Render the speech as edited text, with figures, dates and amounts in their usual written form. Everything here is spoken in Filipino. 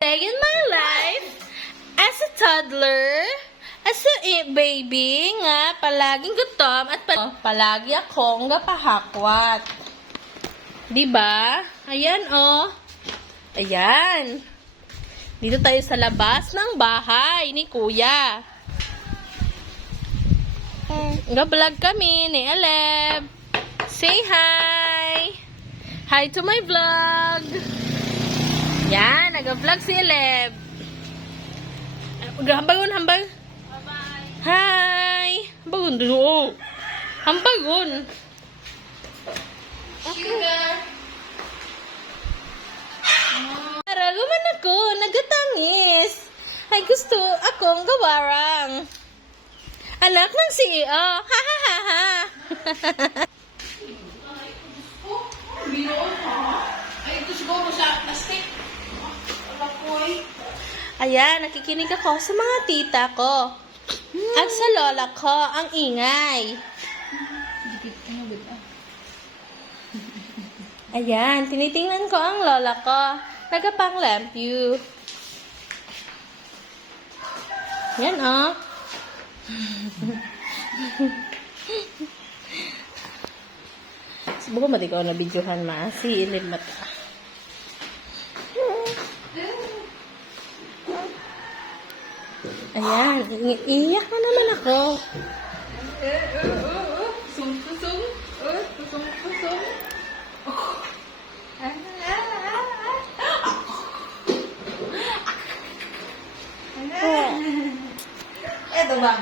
Day in my life as a toddler, as a baby nga palaging gutom at palagi akong gapahakwat. Diba? Ayan oh. Ayan. Dito tayo sa labas ng bahay ni Kuya. Ga-vlog kami ni Aleb. Say hi. Hi to my vlog. Yan, nag-vlog si Aleb. Hambagon, hambag. Bye-bye. Hi. Hambagon dulu. Hambagon. Sugar. Raguman ako, nagatangis. Ay gusto akong gawarang. Anak ng CEO. Ha ha ha ha. Ay, ito siguro sa plastic. Ayan, nakikinig ako sa mga tita ko. At sa lola ko, ang ingay. Ayan, tinitingnan ko ang lola ko. Nagapang-lamp you. Yan, oh. Subukan mati ko na videohan ma. Si Ilib mata. Ayan, iiyak na naman ako. Kusong-kusong. Kusong-kusong. Ito ba?